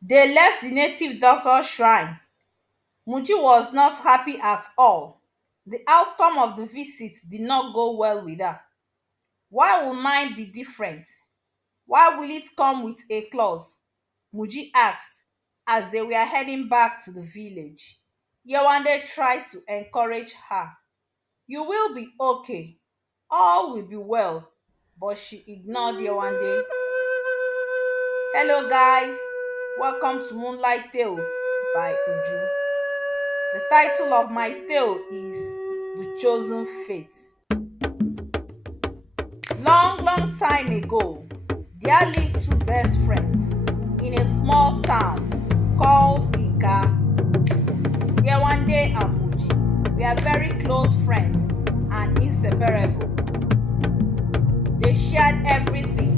They left the native doctor's shrine. Muji was not happy at all. The outcome of the visit did not go well with her. Why will mine be different? Why will it come with a clause? Muji asked as they were heading back to the village. Yewande tried to encourage her. You will be okay. All will be well. But she ignored Yewande. Hello guys, welcome to Moonlight Tales by Uju. The title of my tale is The Chosen Fate. Long, long time ago, there lived two best friends in a small town called Ika. Yewande and Muji were very close friends and inseparable. They shared everything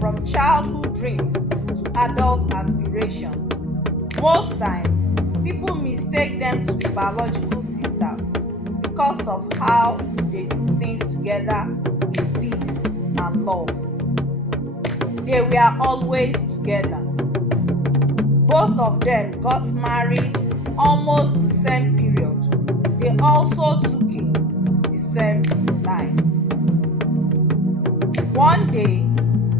from childhood dreams to adult aspirations. Most times, people mistake them to be biological sisters because of how they do things together with peace and love. They were always together. Both of them got married almost the same period. They also took in the same line. One day,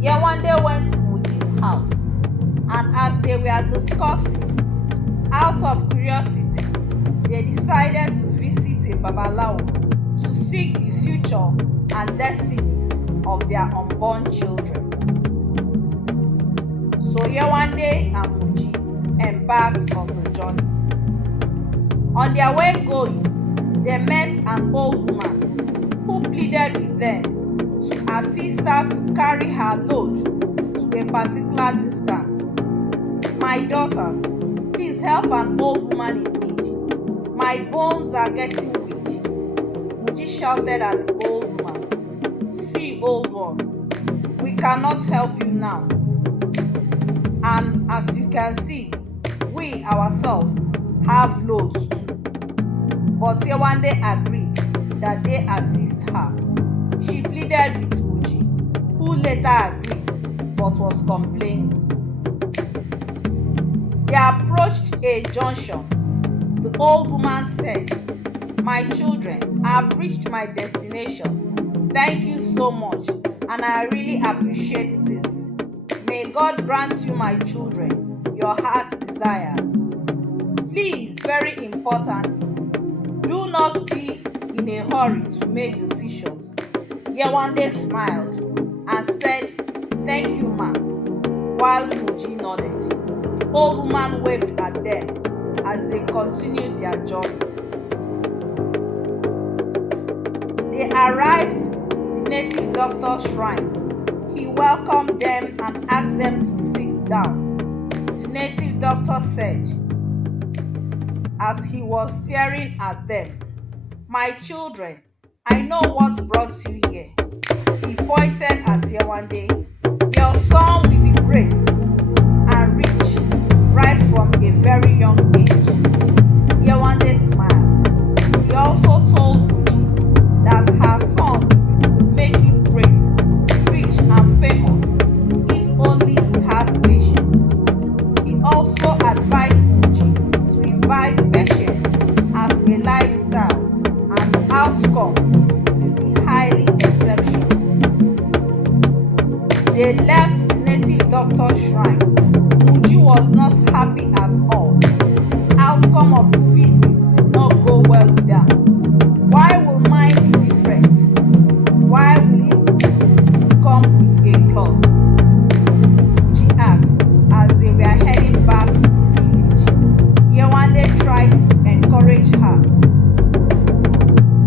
Yewande went to Muji's house, and as they were discussing, out of curiosity, they decided to visit a Babalawo to seek the future and destinies of their unborn children. So Yewande and Muji embarked on the journey. On their way going, they met an old woman who pleaded with them to assist her to carry her load to a particular distance. My daughters, please help an old woman in need. My bones are getting weak. Muji shouted at the old woman. See, old one, we cannot help you now. And as you can see, we ourselves have loads too. But Yewande agreed that they assist her. She pleaded with Muji, who later agreed but was complaining. They approached a junction. The old woman said, My children, I've reached my destination. Thank you so much, and I really appreciate this. May God grant you, my children, your heart's desires. Please, very important, do not be in a hurry to make decisions. Yewande smiled and said, Thank you, ma'am, while Muji nodded. The old woman waved at them as they continued their journey. They arrived at the native doctor's shrine. He welcomed them and asked them to sit down. The native doctor said, as he was staring at them, My children, I know what brought you here. He pointed at Yewande. Your son will be great and rich right from a very young age. Yewande smiled. He also told Muji that her son will make it great, rich and famous if only he has patience. He also advised Muji to invite patience as a lifestyle, and the outcome will be highly exceptional. They left the native doctor's shrine. Muji was not happy at all. The outcome of the visit did not go well with her. Why will mine be different? Why will it come with a clause? She asked as they were heading back to the village. Yewande tried to encourage her.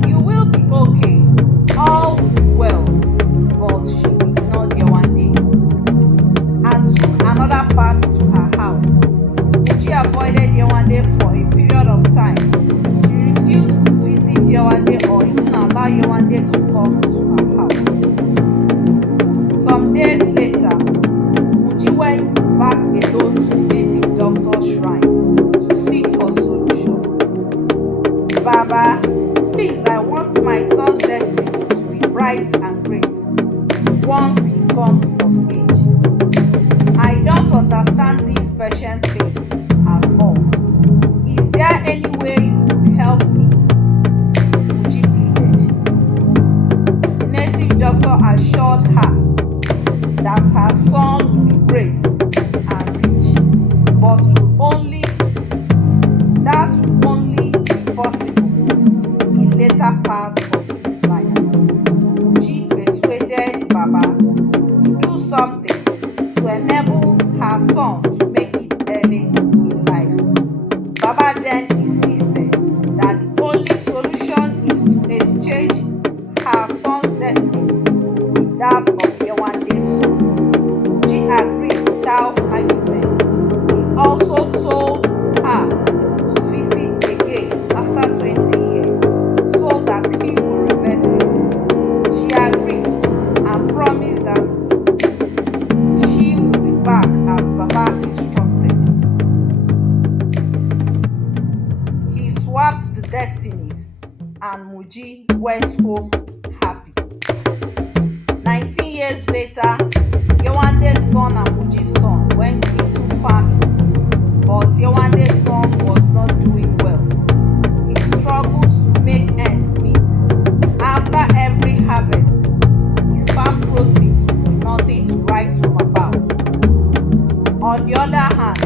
You will be okay. All will be well. But she ignored Yewande and took another path to her house. Muji avoided Yewande for a period of time. She refused to visit Yewande or even allow Yewande to come to her house. Some days later, Muji went back alone to the native doctor's shrine to seek for solution. Baba, please, I want my son's destiny to be bright and great once he comes of age. I don't understand this patient thing her son to make it early in life. Baba then insisted that the only solution is to exchange her son's destiny with that of Yewande's son. Uji agreed without argument. He also told her to visit again after 20 years so that he would reverse it. She agreed and promised that she would be back as Baba instructed. He swapped the destinies and Muji went home happy. 19 years later, Yewande's son and Muji's son went into farming, but Yewande's son was not doing well. He struggles to make ends meet. After every harvest, his farm proceeds will be nothing to write home about. On the other hand,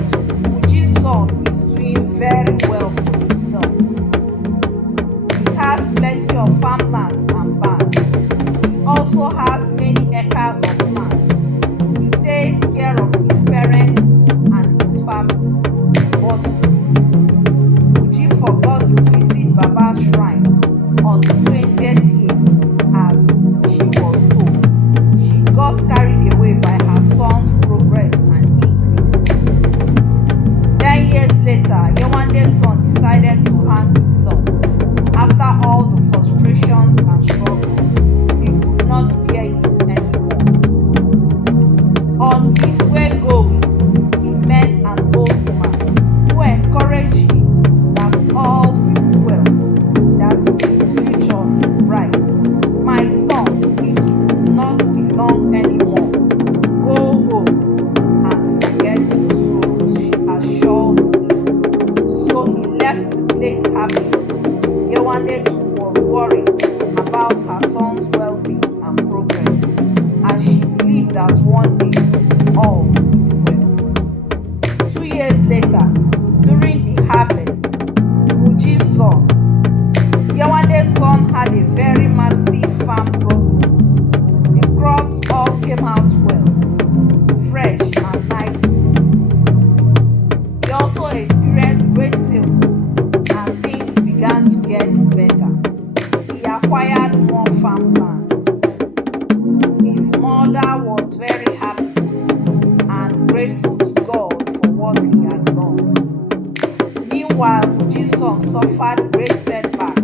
Muji's son is doing very well for himself. He has plenty of farmlands and barns. He also has many acres of land. He takes care of his parents and his family. But Muji forgot to visit Baba's shrine on the 20th year as she was told. She got carried away by her son's progress and increase. 10 years later, Yewande's son decided to hang himself. After all the frustrations and struggles, he could not bear it anymore. On his way going, he met an old woman who encouraged him that all will be well, that his future is bright. My son, it will not be long anymore. Go home and forget your sorrows, she assured him. So he left the place happy. Yewande too was worried about her son's well-being and progress, and she believed that one day all would be well. 2 years later, during the harvest, Muji's son, Yewande's son had a very massive farm proceeds. The crops all came out well, fresh and nice. He also experienced great sales and things began to get better. He acquired more farmlands. His mother was very happy and grateful to God for what he has done. Meanwhile, Muji's son suffered great setback.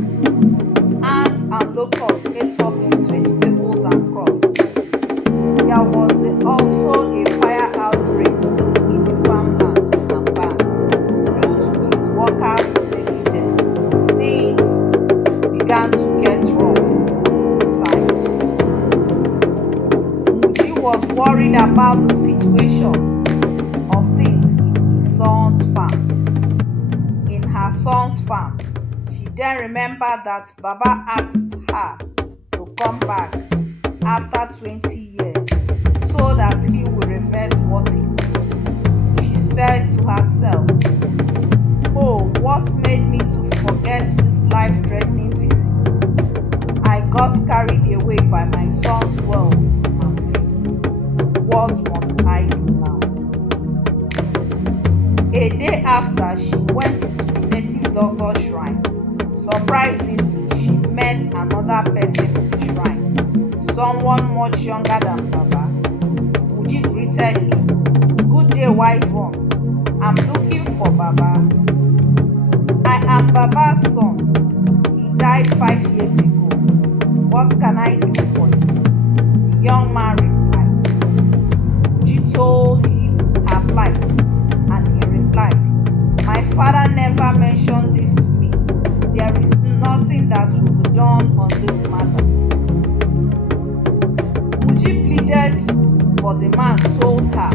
Ants and locusts ate up his vegetables and crops. There was also a fire outbreak in the farmland and barns. Due to his workers' negligence, things began to get rough on his side. Muji was worried about the situation of things in his son's farm. In her son's farm, she then remembered that Baba asked her to come back after 20 years so that he would reverse what he did. She said to herself, "Oh, what made me to forget this life-threatening visit? I got carried away by my son's wealth and fame. What must I do now?" A day after, she went to the native doctor's shrine. Surprisingly, she met another person in the shrine, someone much younger than Baba. Muji greeted him. "Good day, wise one. I'm looking for Baba." "I am Baba's son. He died 5 years ago. What can I do for you?" The young man replied. Muji told him her plight, and he replied, "My father never mentioned this to me. There is nothing that will be done on this matter." Muji pleaded, but the man told her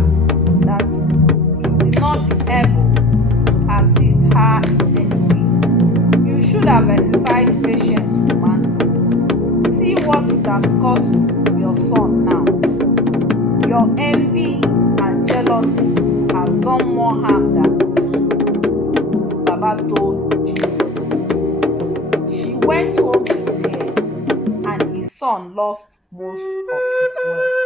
that he will not be able to assist her in any way. "You should have exercised patience, woman. See what it has caused your son now. Your envy and jealousy has done more harm than good," Baba told Muji. She went home in tears, and his son lost most of his wealth.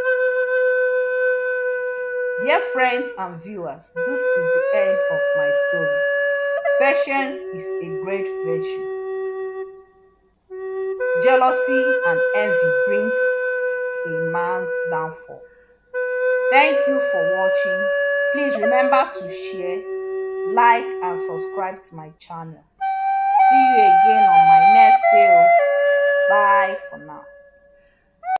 Dear friends and viewers, this is the end of my story. Patience is a great virtue. Jealousy and envy brings a man's downfall. Thank you for watching. Please remember to share, like, and subscribe to my channel. See you again on my next day. Bye for now.